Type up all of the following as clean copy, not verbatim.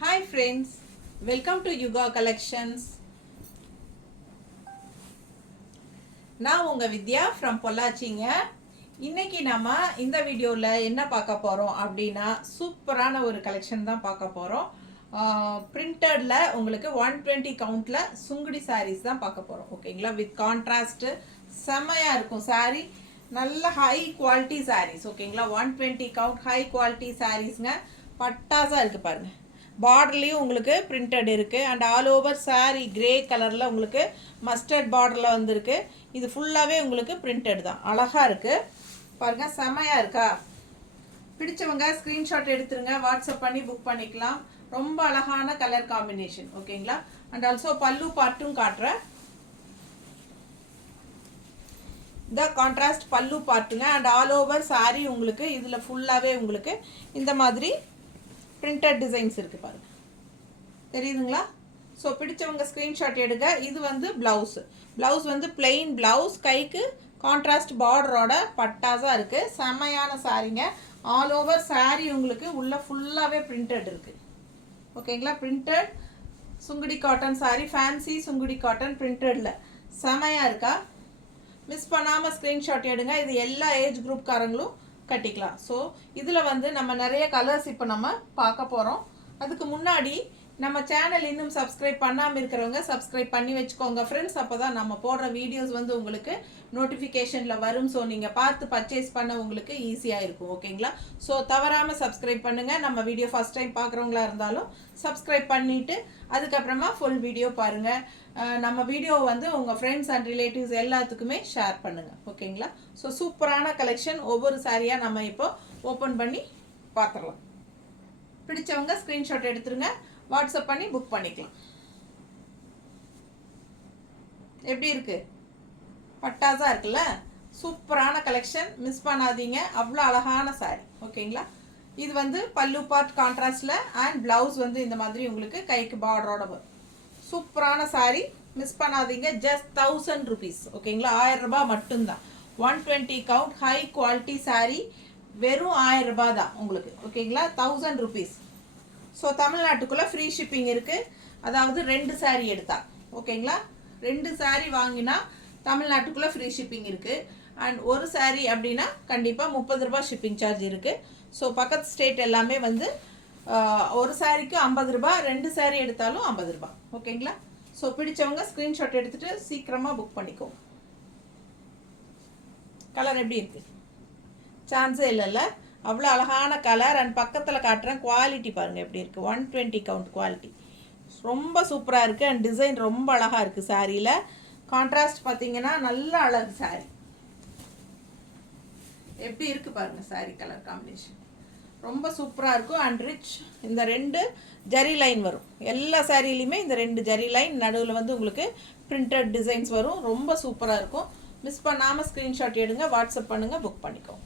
Hi friends, welcome to Yuga Collections. நான் உங்க வித்யா from பொள்ளாச்சிங்க. இன்னைக்கு நாம இந்த வீடியோல என்ன பார்க்க போறோம் அப்படின்னா சூப்பரான ஒரு கலெக்ஷன் தான் பார்க்க போறோம். பிரிண்டட்ல உங்களுக்கு 120 கவுண்ட்ல சுங்குடி sarees தான் பார்க்க போறோம். ஓகேங்களா? வித் கான்ட்ராஸ்ட் செமையா இருக்கும் saree. நல்ல ஹை குவாலிட்டி sarees. ஓகேங்களா? 120 கவுண்ட் ஹை குவாலிட்டி sareesங்க. பட்டாசா இருக்கு பாருங்க. பார்டர்லேயும் உங்களுக்கு பிரிண்டட் இருக்குது and all over sari grey கலரில் உங்களுக்கு மஸ்டர்ட் பார்டரில் வந்திருக்கு. இது ஃபுல்லாகவே உங்களுக்கு பிரிண்டட் தான். அழகாக இருக்குது பாருங்கள், செமையாக இருக்கா? பிடிச்சவங்க ஸ்க்ரீன்ஷாட் எடுத்துருங்க, வாட்ஸ்அப் பண்ணி புக் பண்ணிக்கலாம். ரொம்ப அழகான கலர் காம்பினேஷன். ஓகேங்களா? அண்ட் ஆல்சோ பல்லு பார்ட்டும் காட்டுறேன். இந்த கான்ட்ராஸ்ட் பல்லு பார்ட்டுங்க அண்ட் ஆல் ஓவர் சாரீ உங்களுக்கு இதில் ஃபுல்லாகவே உங்களுக்கு இந்த மாதிரி பிரிண்டட் டிசைன்ஸ் இருக்குது பாருங்கள், தெரியுதுங்களா? ஸோ பிடிச்சவங்க ஸ்க்ரீன்ஷாட் எடுங்க. இது வந்து ப்ளவுஸ் வந்து பிளெயின் ப்ளவுஸ், கைக்கு கான்ட்ராஸ்ட் பார்டரோட பட்டாஸாக இருக்குது. செமையான சாரீங்க. ஆல் ஓவர் சாரீ உங்களுக்கு உள்ள ஃபுல்லாகவே பிரிண்டட் இருக்குது. ஓகேங்களா? Printed Sungudi cotton sari, fancy Sungudi cotton பிரிண்டடில் செமையாக இருக்கா? மிஸ் பண்ணாமல் ஸ்க்ரீன்ஷாட் எடுங்க. இது எல்லா ஏஜ் குரூப்காரங்களும் கட்டிக்கலாம். ஸோ இதில் வந்து நம்ம நிறைய கலர்ஸ் இப்போ நம்ம பார்க்க போகிறோம். அதுக்கு முன்னாடி நம்ம சேனல் இன்னும் சப்ஸ்கிரைப் பண்ணாமல் இருக்கிறவங்க சப்ஸ்கிரைப் பண்ணி வச்சுக்கோங்க ஃப்ரெண்ட்ஸ். அப்போ தான் நம்ம போடுற வீடியோஸ் வந்து உங்களுக்கு நோட்டிஃபிகேஷனில் வரும். ஸோ நீங்கள் பார்த்து பர்ச்சேஸ் பண்ண உங்களுக்கு ஈஸியாக இருக்கும். ஓகேங்களா? ஸோ தவறாமல் சப்ஸ்கிரைப் பண்ணுங்கள். நம்ம வீடியோ ஃபஸ்ட் டைம் பார்க்குறவங்களா இருந்தாலும் சப்ஸ்கிரைப் பண்ணிவிட்டு அதுக்கப்புறமா ஃபுல் வீடியோ பாருங்கள். நம்ம வீடியோ வந்து உங்கள் ஃப்ரெண்ட்ஸ் அண்ட் ரிலேட்டிவ்ஸ் எல்லாத்துக்குமே ஷேர் பண்ணுங்கள். ஓகேங்களா? ஸோ சூப்பரான கலெக்ஷன். ஒவ்வொரு சாரியாக நம்ம இப்போ ஓப்பன் பண்ணி பார்த்துடலாம். பிடிச்சவங்க ஸ்க்ரீன்ஷாட் எடுத்துருங்க, வாட்ஸ்அப் பண்ணி புக் பண்ணிக்கலாம். எப்படி இருக்கு? பட்டாசா இருக்குல்ல? சூப்பரான கலெக்ஷன், மிஸ் பண்ணாதீங்க. அவ்வளோ அழகான சாரி. ஓகேங்களா? இது வந்து பல்லு பார்ட் கான்ட்ராஸ்டில் அண்ட் ப்ளவுஸ் வந்து இந்த மாதிரி உங்களுக்கு கைக்கு பார்டரோட வரும். சூப்பரான சாரி, மிஸ் பண்ணாதீங்க. Just 1000 rupees. ஓகேங்களா? 1000 ரூபாய் மட்டும்தான். 120 கவுண்ட் ஹை குவாலிட்டி சாரி வெறும் 1000 ரூபாய் தான் உங்களுக்கு. ஓகேங்களா? 1000 rupees. ஸோ தமிழ்நாட்டுக்குள்ளே ஃப்ரீ ஷிப்பிங் இருக்குது. அதாவது 2 சாரீ எடுத்தா. ஓகேங்களா? 2 சாரீ வாங்கினா தமிழ்நாட்டுக்குள்ளே ஃப்ரீ ஷிப்பிங் இருக்குது. அண்ட் ஒரு சாரீ அப்படின்னா கண்டிப்பாக 30 ரூபாய் ஷிப்பிங் சார்ஜ் இருக்குது. ஸோ பக்கத்து ஸ்டேட் எல்லாமே வந்து ஒரு சாரீக்கு 50 ரூபாய், 2 சாரீ எடுத்தாலும் 50 ரூபாய். ஓகேங்களா? ஸோ பிடிச்சவங்க ஸ்க்ரீன்ஷாட் எடுத்துகிட்டு சீக்கிரமாக புக் பண்ணிக்கோ. கலர் எப்படி இருக்குது? சான்ஸே இல்லைல்ல? அவ்வளோ அழகான கலர். அண்ட் பக்கத்தில் காட்டுறேன், குவாலிட்டி பாருங்கள் எப்படி இருக்குது. 120 கவுண்ட் குவாலிட்டி ரொம்ப சூப்பராக இருக்குது. அண்ட் டிசைன் ரொம்ப அழகாக இருக்குது சாரியில். கான்ட்ராஸ்ட் பார்த்தீங்கன்னா நல்ல அழகு சாரி. எப்படி இருக்குது பாருங்கள் சாரி கலர் காம்பினேஷன் ரொம்ப சூப்பராக இருக்கும். And rich. இந்த 2 ஜரி லைன் வரும் எல்லா சாரிலையுமே. இந்த 2 ஜரி லைன் நடுவில் வந்து உங்களுக்கு பிரிண்டட் டிசைன்ஸ் வரும். ரொம்ப சூப்பராக இருக்கும். மிஸ் பண்ணாமல் ஸ்க்ரீன்ஷாட் எடுங்க, வாட்ஸ்அப் பண்ணுங்கள், புக் பண்ணிக்கோங்க.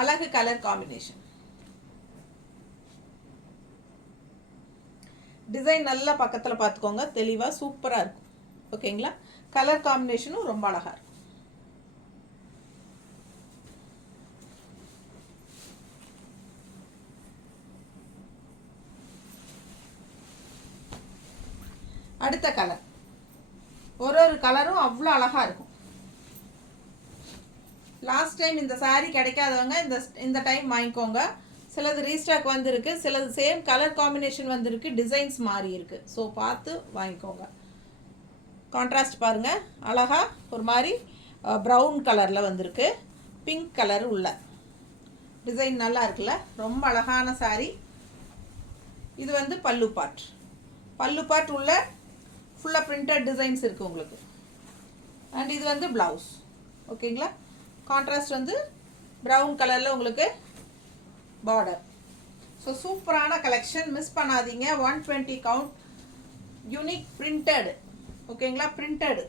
அழகு கலர் காம்பினேஷன். டிசைன் நல்லா பக்கத்தில் பார்த்துக்கோங்க, தெளிவாக சூப்பராக இருக்கும். ஓகேங்களா? கலர் காம்பினேஷனும் ரொம்ப அழகாக இருக்கும். அடுத்த கலர், ஒரு கலரும் அவ்வளோ அழகாக இருக்கும். லாஸ்ட் டைம் இந்த சாரீ கிடைக்காதவங்க இந்த டைம் வாங்கிக்கோங்க. சிலது ரீஸ்டாக் வந்திருக்கு, சிலது சேம் கலர் காம்பினேஷன் வந்திருக்கு, டிசைன்ஸ் மாறி இருக்கு. ஸோ பார்த்து வாங்கிக்கோங்க. கான்ட்ராஸ்ட் பாருங்கள், அழகா ஒரு மாதிரி ப்ரௌன் கலரில் வந்திருக்கு, பிங்க் கலர் உள்ள டிசைன் நல்லா இருக்குல்ல? ரொம்ப அழகான சாரீ. இது வந்து பல்லு பார்ட் உள்ள ஃபுல்லாக பிரிண்டட் டிசைன்ஸ் இருக்குது உங்களுக்கு. அண்ட் இது வந்து ப்ளவுஸ். ஓகேங்களா? கான்ட்ராஸ்ட் வந்து ப்ரௌன் கலரில் உங்களுக்கு பார்டர். ஸோ சூப்பரான கலெக்ஷன், மிஸ் பண்ணாதீங்க. 120 கவுண்ட் யூனிக் பிரிண்டட். ஓகேங்களா? பிரிண்டடு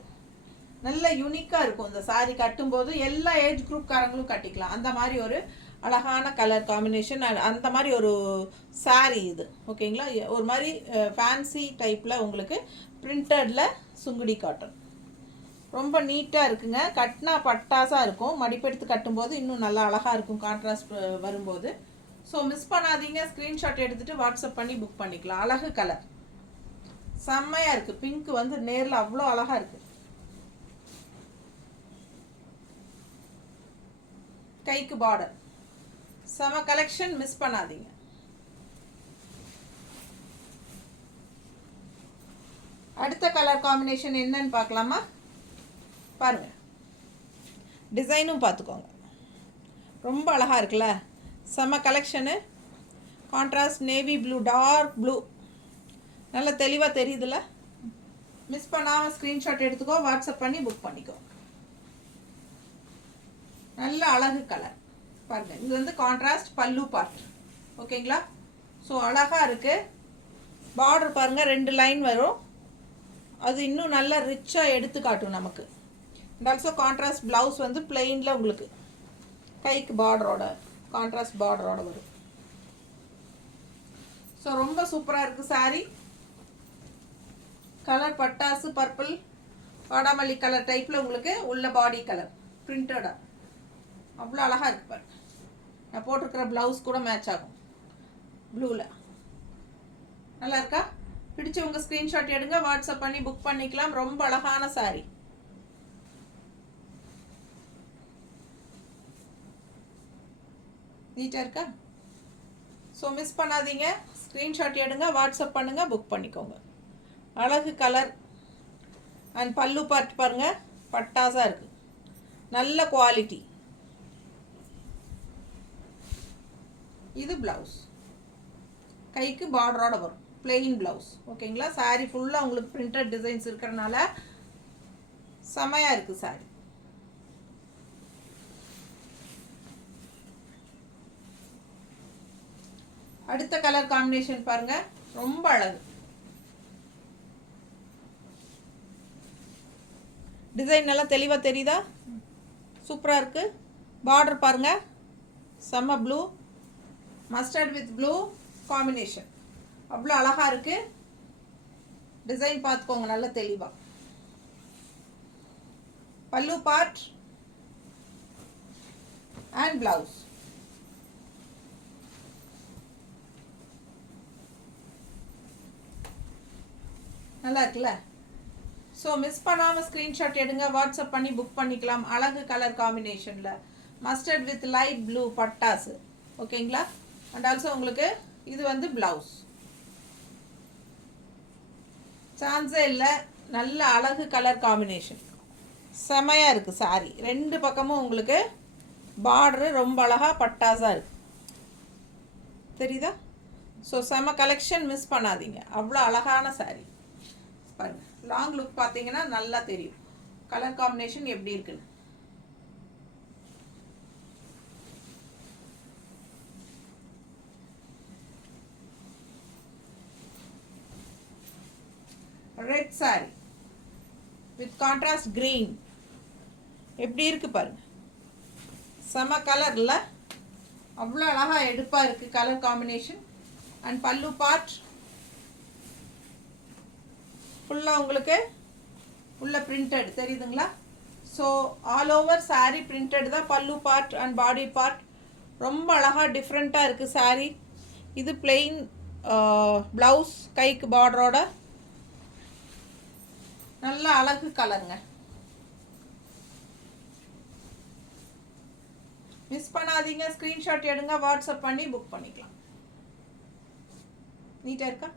நல்ல யூனிக்காக இருக்கும். இந்த சாரீ கட்டும்போது எல்லா ஏஜ் குரூப்காரங்களும் கட்டிக்கலாம். அந்த மாதிரி ஒரு அழகான கலர் காம்பினேஷன், அந்த மாதிரி ஒரு சாரீ இது. ஓகேங்களா? ஒரு மாதிரி ஃபேன்சி டைப்பில் உங்களுக்கு பிரிண்டடில் சுங்குடி காட்டன் ரொம்ப நீட்டாக இருக்குங்க. கட்டினா பட்டாசாக இருக்கும். மடிப்பெடுத்து கட்டும்போது இன்னும் நல்லா அழகாக இருக்கும் கான்ட்ராஸ்ட் வரும்போது. ஸோ மிஸ் பண்ணாதீங்க, ஸ்க்ரீன்ஷாட் எடுத்துகிட்டு வாட்ஸ்அப் பண்ணி புக் பண்ணிக்கலாம். அழகு கலர், செம்மையாக இருக்குது. பிங்க் வந்து நேரில் அவ்வளோ அழகாக இருக்குது. கைக்கு பார்டர், செம கலெக்ஷன், மிஸ் பண்ணாதீங்க. அடுத்த கலர் காம்பினேஷன் என்னன்னு பார்க்கலாமா? பாருங்க, டிசைனும் பார்த்துக்கோங்க, ரொம்ப அழகாக இருக்குல்ல, செம collection. Contrast navy blue, dark blue, நல்ல தெளிவாக தெரியுதுல்ல. மிஸ் பண்ணாமல் ஸ்க்ரீன்ஷாட் எடுத்துக்கோ, வாட்ஸ்அப் பண்ணி புக் பண்ணிக்கோ. நல்ல அழகு கலர் பாருங்கள். இது வந்து கான்ட்ராஸ்ட் பல்லு பார்ட், ஓகேங்களா? ஸோ அழகாக இருக்குது. பார்டர் பாருங்கள், 2 லைன் வரும், அது இன்னும் நல்லா ரிச்சாக எடுத்து காட்டும் நமக்கு. அண்ட் ஆல்சோ கான்ட்ராஸ்ட் ப்ளவுஸ் வந்து பிளெயினில் உங்களுக்கு கைக்கு பார்டரோட, கான்ட்ராஸ்ட் பார்டரோட வரும். ஸோ ரொம்ப சூப்பராக இருக்குது சாரீ. கலர் பட்டாசு பர்பிள் வாடாமல்லி கலர் டைப்பில் உங்களுக்கு உள்ள பாடி கலர் பிரிண்டடாக அவ்வளோ அழகாக இருக்குது பாருங்க. நான் போட்டிருக்கிற ப்ளவுஸ் கூட மேட்ச் ஆகும் ப்ளூவில். நல்லா இருக்கா? பிடிச்சவங்க ஸ்க்ரீன்ஷாட் எடுங்க, வாட்ஸ்அப் பண்ணி புக் பண்ணிக்கலாம். ரொம்ப அழகான சாரீ. நீட்டாக இருக்கா? ஸோ மிஸ் பண்ணாதீங்க, ஸ்க்ரீன்ஷாட் எடுங்க, வாட்ஸ்அப் பண்ணுங்கள், புக் பண்ணிக்கோங்க. அழகு கலர் அண்ட் பல்லு பார்ட் பாருங்கள், பட்டாசாக இருக்குது, நல்ல குவாலிட்டி. இது ப்ளவுஸ், கைக்கு பார்டரோட வரும், பிளெயின் ப்ளவுஸ், ஓகேங்களா? சாரீ ஃபுல்லாக உங்களுக்கு பிரிண்டட் டிசைன்ஸ் இருக்கிறனால செமையாக இருக்குது சாரீ. அடுத்த கலர் காம்பினேஷன் பாருங்க, ரொம்ப அழகு. டிசைன் நல்லா தெளிவாக தெரியுதா? சூப்பராக இருக்குது. பார்டர் பாருங்கள், செம்ம blue, mustard with blue combination, அவ்வளோ அழகாக இருக்குது. டிசைன் பார்த்துக்கோங்க நல்ல தெளிவாக. பல்லு பார்ட் அண்ட் ப்ளவுஸ். நல்லா இருக்குல்ல? ஸோ மிஸ் பண்ணாமல் ஸ்க்ரீன்ஷாட் எடுங்க, வாட்ஸ்அப் பண்ணி புக் பண்ணிக்கலாம். அழகு கலர் காம்பினேஷனில் மஸ்டர்ட் வித் லைட் ப்ளூ பட்டாசு, ஓகேங்களா? அண்ட் ஆல்சோ உங்களுக்கு இது வந்து ப்ளவுஸ். சான்ஸே இல்லை, நல்ல அழகு கலர் காம்பினேஷன், செமையாக இருக்குது சாரீ. 2 பக்கமும் உங்களுக்கு பார்டரு ரொம்ப அழகாக பட்டாசாக இருக்குது, தெரியுதா? ஸோ செம கலெக்ஷன், மிஸ் பண்ணாதீங்க. அவ்வளோ அழகான சாரீ பாருங்கள். லாங் லுக் பார்த்தீங்கன்னா நல்லா தெரியும் கலர் காம்பினேஷன் எப்படி இருக்குன்னு. Red sorry with contrast green எப்படி இருக்கு பாருங்க, செம கலர்ல அவ்வளோ அழகாக எடுப்பாக இருக்குது கலர் காம்பினேஷன். அண்ட் பல்லு பார்ட் ஃபுல்லாக உங்களுக்கு உள்ள பிரிண்டட் தெரியுதுங்களா? So all over sari printed தான். பல்லு பார்ட் அண்ட் பாடி பார்ட் ரொம்ப அழகாக டிஃப்ரெண்ட்டாக இருக்குது சாரீ. இது பிளெயின் ப்ளவுஸ், கைக்கு பார்டரோட நல்ல அழகு கலருங்க. மிஸ் பண்ணாதீங்க, ஸ்க்ரீன்ஷாட் எடுங்க, வாட்ஸ்அப் பண்ணி புக் பண்ணிக்கலாம். நீட்டாக இருக்கா?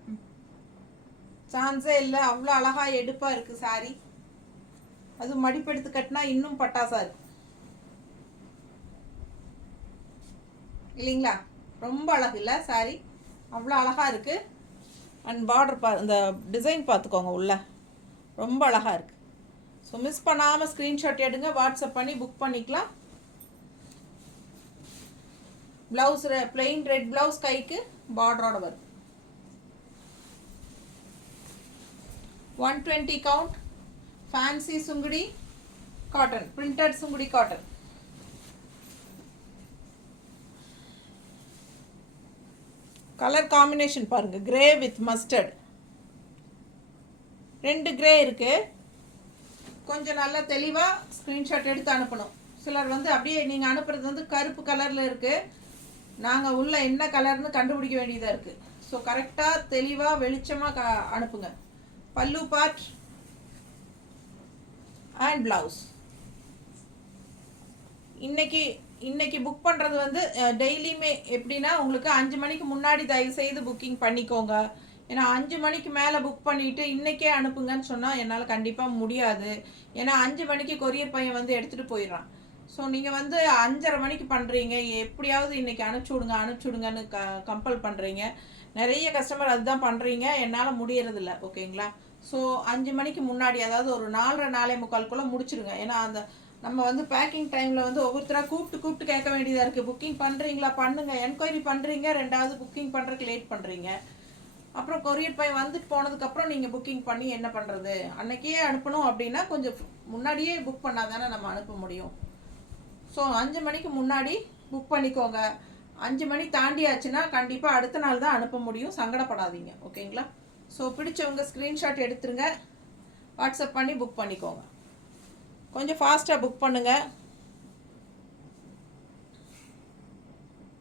சான்ஸே இல்லை, அவ்வளோ அழகாக எடுப்பாக இருக்குது சாரீ. அது மடிப்பெடுத்து கட்டினா இன்னும் பட்டாசாக இருக்கு இல்லைங்களா? ரொம்ப அழகு இல்லை சாரீ, அவ்வளோ அழகாக இருக்குது. அண்ட் பார்டர் இந்த டிசைன் பார்த்துக்கோங்க, உள்ள ரொம்ப அழகாக இருக்குது. ஸோ மிஸ் பண்ணாமல் ஸ்க்ரீன்ஷாட் எடுங்க, வாட்ஸ்அப் பண்ணி புக் பண்ணிக்கலாம். ப்ளவுஸ் பிளெயின் ரெட் ப்ளவுஸ், கைக்கு பார்டரோட வரும். 120 count, fancy Sungudi cotton, printed Sungudi cotton. Colour combination பாருங்க, கிரே வித் மஸ்டர்ட். 2 கிரே இருக்கு. கொஞ்சம் நல்லா தெளிவாக ஸ்க்ரீன்ஷாட் எடுத்து அனுப்பணும். சிலர் வந்து அப்படியே நீங்கள் அனுப்புறது வந்து கருப்பு கலரில் இருக்குது, நாங்கள் உள்ள என்ன கலர்னு கண்டுபிடிக்க வேண்டியதாக இருக்குது. ஸோ கரெக்டாக தெளிவாக வெளிச்சமாக அனுப்புங்க. பல்லு பார்ட் அண்ட் ப்ளவுஸ். இன்னைக்கு புக் பண்ணுறது வந்து டெய்லியுமே எப்படின்னா உங்களுக்கு 5 மணிக்கு முன்னாடி தயவுசெய்து புக்கிங் பண்ணிக்கோங்க. ஏன்னா 5 மணிக்கு மேலே புக் பண்ணிவிட்டு இன்றைக்கே அனுப்புங்கன்னு சொன்னால் என்னால் கண்டிப்பாக முடியாது. ஏன்னா 5 மணிக்கு கொரியர் பையன் வந்து எடுத்துகிட்டு போயிடுறான். ஸோ நீங்கள் வந்து 5:30 மணிக்கு பண்ணுறீங்க, எப்படியாவது இன்றைக்கி அனுப்பிச்சுடுங்கன்னு கம்பல் பண்ணுறீங்க. நிறைய கஸ்டமர் அதுதான் பண்ணுறீங்க, என்னால் முடியறதில்ல. ஓகேங்களா? ஸோ 5 மணிக்கு முன்னாடி, அதாவது ஒரு 4:30 4:45 முடிச்சிடுங்க. ஏன்னா அந்த நம்ம வந்து பேக்கிங் டைமில் வந்து ஒவ்வொருத்தராக கூப்பிட்டு கேட்க வேண்டியதாக இருக்குது. புக்கிங் பண்ணுறீங்களா? பண்ணுங்கள். என்கொயரி பண்ணுறீங்க, 2வது புக்கிங் பண்ணுறதுக்கு லேட் பண்ணுறீங்க. அப்புறம் கொரியர் பை வந்துட்டு போனதுக்கப்புறம் நீங்கள் புக்கிங் பண்ணி என்ன பண்ணுறது? அன்றைக்கே அனுப்பணும் அப்படின்னா கொஞ்சம் முன்னாடியே புக் பண்ணால் தானே நம்ம அனுப்ப முடியும். ஸோ 5 மணிக்கு முன்னாடி புக் பண்ணிக்கோங்க. 5 மணி தாண்டியாச்சுன்னா கண்டிப்பாக அடுத்த நாள் தான் அனுப்ப முடியும். சங்கடப்படாதீங்க. ஓகேங்களா? ஸோ பிடிச்சவங்க ஸ்க்ரீன்ஷாட் எடுத்துருங்க, வாட்ஸ்அப் பண்ணி புக் பண்ணிக்கோங்க. கொஞ்சம் ஃபாஸ்ட்டாக புக் பண்ணுங்கள்.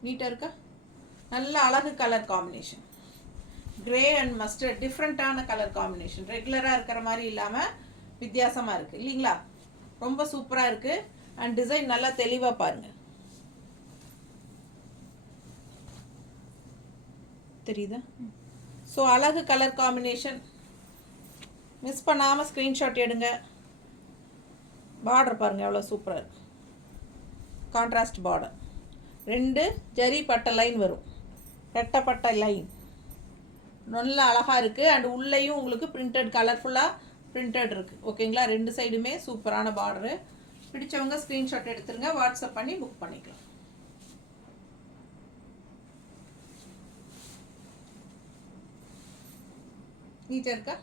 நீட்டாக இருக்கா? நல்ல அழகு colour combination. Grey and mustard டிஃப்ரெண்ட்டான கலர் காம்பினேஷன். ரெகுலராக இருக்கிற மாதிரி இல்லாமல் வித்தியாசமாக இருக்குது இல்லைங்களா? ரொம்ப சூப்பராக இருக்குது. அண்ட் டிசைன் நல்லா தெளிவாக பாருங்கள். தெரியுதா? ஸோ அழகு கலர் காம்பினேஷன். மிஸ் பண்ணாமல் ஸ்க்ரீன்ஷாட் எடுங்க. பார்டர் பாருங்கள் எவ்வளோ சூப்பராக இருக்குது. Contrast border. 2 ஜரி பட்டை லைன் வரும், ரெட்டப்பட்டை லைன். நல்ல அழகாக இருக்குது. அண்ட் உள்ளேயும் உங்களுக்கு பிரிண்டட், கலர்ஃபுல்லாக பிரிண்டட் இருக்குது. ஓகேங்களா? 2 சைடுமே சூப்பரான பார்டரு. பிடிச்சவங்க ஸ்க்ரீன்ஷாட் எடுத்துருங்க, வாட்ஸ்அப் பண்ணி புக் பண்ணிக்கலாம். நீட்டாக இருக்கா?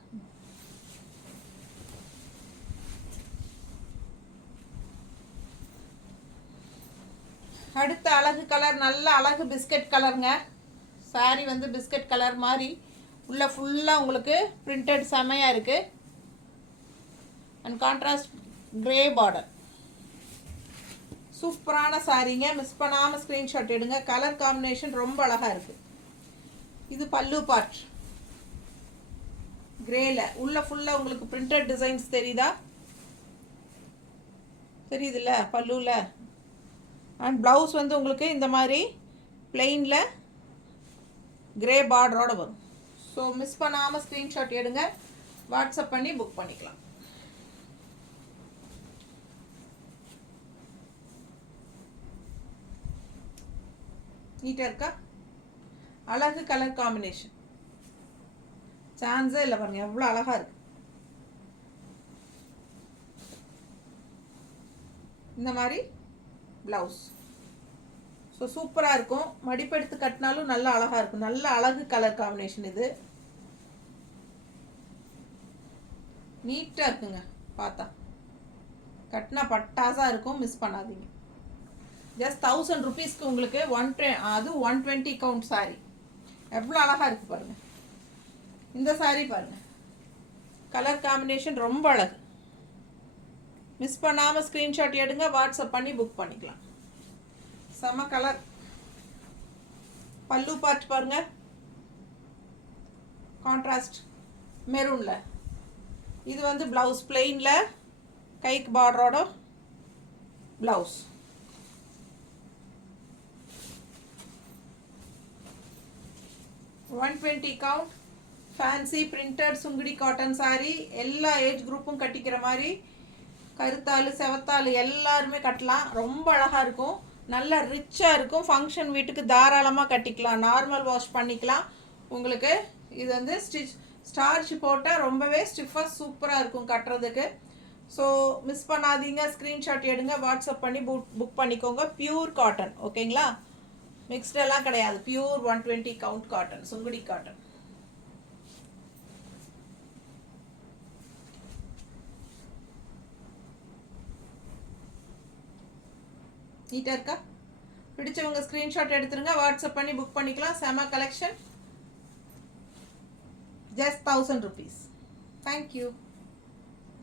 அடுத்த அழகு கலர், நல்ல அழகு பிஸ்கட் கலருங்க. சாரி வந்து பிஸ்கட் கலர் மாதிரி உள்ள ஃபுல்லாக உங்களுக்கு பிரிண்டட் செமையாக இருக்குது. And contrast grey border. சூப்பரான சாரீங்க. மிஸ் பண்ணாமல் ஸ்க்ரீன்ஷாட் எடுங்க. கலர் காம்பினேஷன் ரொம்ப அழகாக இருக்குது. இது பல்லு பார்ட் கிரேல உள்ள ஃபுல்லாக உங்களுக்கு பிரிண்டட் டிசைன்ஸ் தெரியுதா? தெரியுதுல்ல பல்லுவில்? அண்ட் ப்ளவுஸ் வந்து உங்களுக்கு இந்த மாதிரி பிளெயினில் கிரே பார்டரோடு வரும். ஸோ மிஸ் பண்ணாமல் ஸ்க்ரீன்ஷாட் எடுங்க, வாட்ஸ்அப் பண்ணி புக் பண்ணிக்கலாம். நீட்டாக இருக்கா? அழகு கலர் காம்பினேஷன். சான்ஸே இல்லை பாருங்க, எவ்வளோ அழகாக இருக்கு. இந்த மாதிரி ப்ளவுஸ். ஸோ சூப்பராக இருக்கும். மடிப்பெடுத்து கட்டினாலும் நல்லா அழகாக இருக்கும். நல்ல அழகு கலர் காம்பினேஷன். இது நீட்டாக இருக்குங்க. பார்த்தா கட்டினா பட்டாசாக இருக்கும். மிஸ் பண்ணாதீங்க. ஜஸ்ட் 1000 rupeesக்கு உங்களுக்கு 120 கவுண்ட் சாரி. எவ்வளோ அழகாக இருக்குது பாருங்கள். இந்த சாரி பாருங்கள், கலர் காம்பினேஷன் ரொம்ப அழகு. மிஸ் பண்ணாமல் ஸ்க்ரீன்ஷாட் எடுங்க, வாட்ஸ்அப் பண்ணி புக் பண்ணிக்கலாம். செம கலர். பல்லு பார்ட் பாருங்க, கான்ட்ராஸ்ட் மெரூனில். இது வந்து ப்ளவுஸ் பிளெயினில் கைக்கு பார்டரோட blouse. $120 count. Fancy printed Sungudi cotton sari. எல்லா ஏஜ் குரூப்பும் கட்டிக்கிற மாதிரி, கருத்தாள் செவத்தாள் எல்லாருமே கட்டலாம். ரொம்ப அழகாக இருக்கும், நல்லா ரிச்சாக இருக்கும். ஃபங்க்ஷன் வீட்டுக்கு தாராளமாக கட்டிக்கலாம். நார்மல் வாஷ் பண்ணிக்கலாம். உங்களுக்கு இது வந்து ஸ்டார்ச் போட்டால் ரொம்பவே ஸ்டிஃபாக சூப்பராக இருக்கும் கட்டுறதுக்கு. ஸோ மிஸ் பண்ணாதீங்க, ஸ்க்ரீன்ஷாட் எடுங்க, வாட்ஸ்அப் பண்ணி புக் பண்ணிக்கோங்க. Pure cotton. ஓகேங்களா? மிக்ஸ்டெல்லாம் கிடையாது. Pure 120 count cotton, Sungudi cotton. நீட்டாக இருக்கா? பிடிச்சவங்க ஸ்க்ரீன்ஷாட் எடுத்துருங்க, வாட்ஸ்அப் பண்ணி புக் பண்ணிக்கலாம். செம கலெக்ஷன். Just 1000 rupees. தேங்க்யூ.